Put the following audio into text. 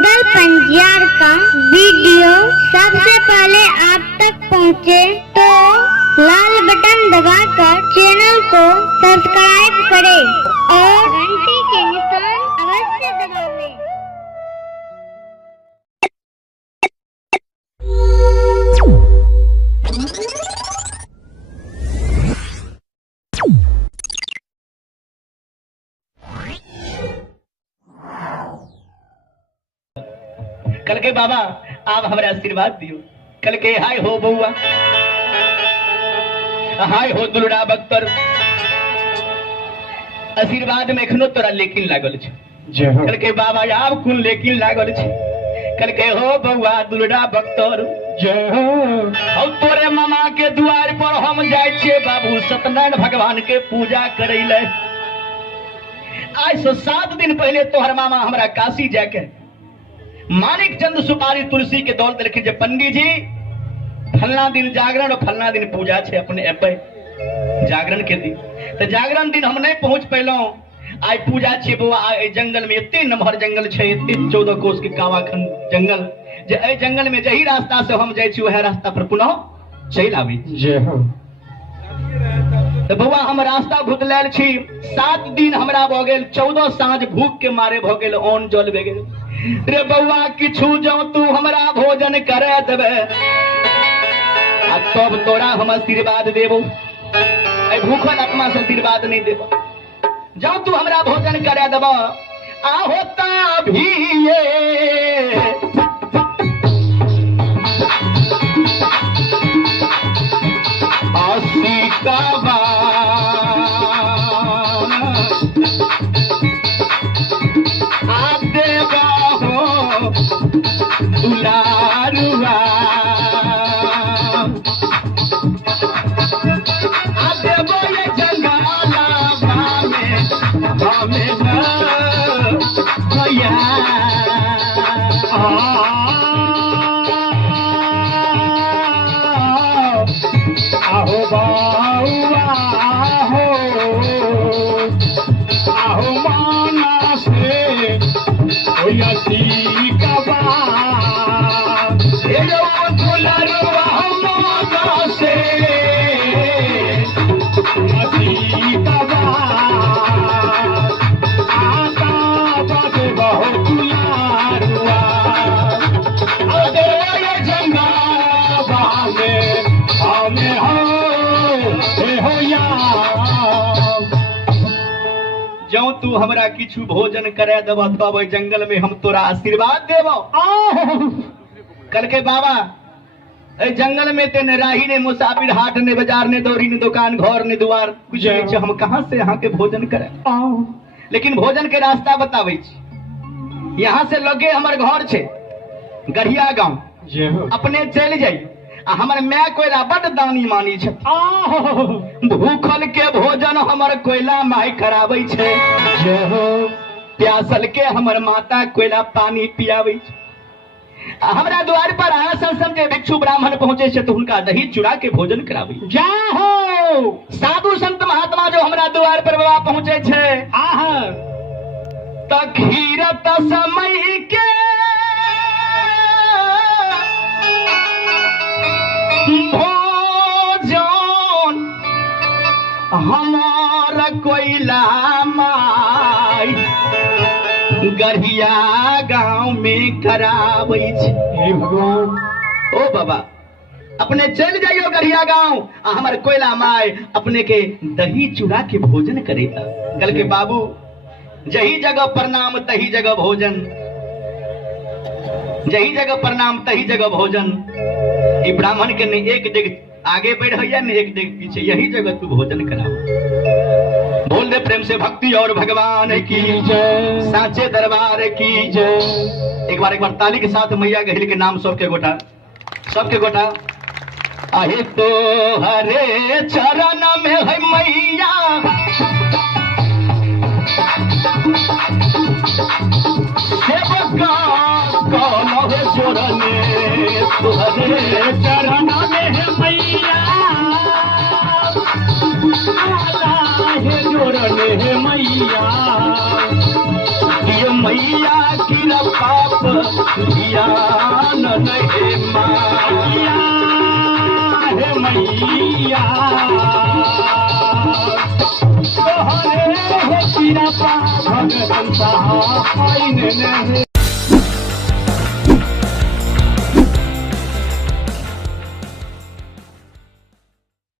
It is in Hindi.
रुदल पंजियार का वीडियो सबसे पहले आप तक पहुंचे तो लाल बटन दबाकर चैनल को सब्सक्राइब करें और घंटी के निशान अवश्य दबावें। कल के बाबा आप हमारे आशीर्वाद दियो। कल के हाय हो बउआ, हाय हो दुलड़ा बख्तर, आशीर्वाद में एखनो तोरा लेकिन लागल छै। कल के बाबा आप कुन लेकिन लागल छै। कल के हो बउआ दुलड़ा बख्तर जय हो। और तोरे मामा के द्वार पर हम जाय छियै बाबू सत्यनारायण भगवान के पूजा करे ले। आज से 7 दिन पहले तोहर मामा हमरा काशी जाके मानिक चंद सुपारी तुलसी के दौड़ देलखिन जे पंडित जी फलना दिन जागरण और फलना दिन पूजा छे अपने एपे जागरण के दिन। तो जागरण दिन हम नहीं पहुंच पैलौ। आज पूजा छे बउआ जंगल में, एते नमहर जंगल छे, एते 14 कोस के कावाखंड जंगल, जे ए जंगल में जही रास्ता से हम जाय छी वह रास्ता पर पुनः चल आबी जय हो। तो बउआ हम रास्ता भुतलैल छी। 7 दिन हमरा भ गेल, 14 साँझ भूख के मारे भ गेल, अन्न जल बे गेल। रे बउआ किछु जाऊ तू हमरा भोजन करे देबे आ तब तोरा हम आशीर्वाद देबो। ए भूखल आत्मा से आशीर्वाद नहीं देबो। जाऊ तू हमरा भोजन करे देबो आ होता भी ये आसी का दुलारुआ देवो ये जंगला हमें भैया आहो बाउआ हो आहो माना से का जो तू हमरा किछु भोजन करे देबो तब जंगल में हम तोरा आशीर्वाद देबो। कल के बाबा ए जंगल में ते न राही ने मुसाफिर, हाट ने बाजार ने दौरी ने दुकान घर ने द्वार कुछ नहीं छै। हम कहां से यहाँ के भोजन करे, लेकिन भोजन के रास्ता बताबै छी। यहाँ से लगे हमर घर छे गढ़िया गांव, अपने चल जाई। हमर मैं कोयला बड़ दानी मानी छे। भूखल के भोजन हमर कोयला माई कराबै छे। प्यासल के हमर माता कोयला पानी पियाबै छे। हमरा द्वार पर आया संसम के भिक्षु ब्राह्मण पहुंचे छे तो उनका दही चूड़ा के भोजन कराबै जय हो। साधु संत महात्मा जो हमरा द्वार पर बाबा पहुंचे छे त खीर त समय के भोजन हमारा कोयला माई गढ़िया गांव में कराबै छे। भगवान ओ बाबा अपने चल जाइयो गढ़िया गांव, हमारे कोयला माई अपने के दही चूड़ा के भोजन करेगा। कल के बाबू जही जगह प्रणाम तही जगह भोजन, जही जगह प्रणाम तही जगह भोजन। ये ब्राह्मण के ने एक डेग आगे बढ़ है न एक डेग पीछे, यही जगह तू भोजन करा। बोल दे प्रेम से भक्ति और भगवान की जय, साचे दरबार की जय। एक बार ताली के साथ मैया गहिल के नाम सबके गोटा आहे तो हरे चरण में है मैया सेवका कौन जोड़ने तुहरे चरण में है मैया जोड़ने है मैया। ये मैया की पाप हे मैया हे मैया तोहरे हो पीरा पा भगतन सहाय ने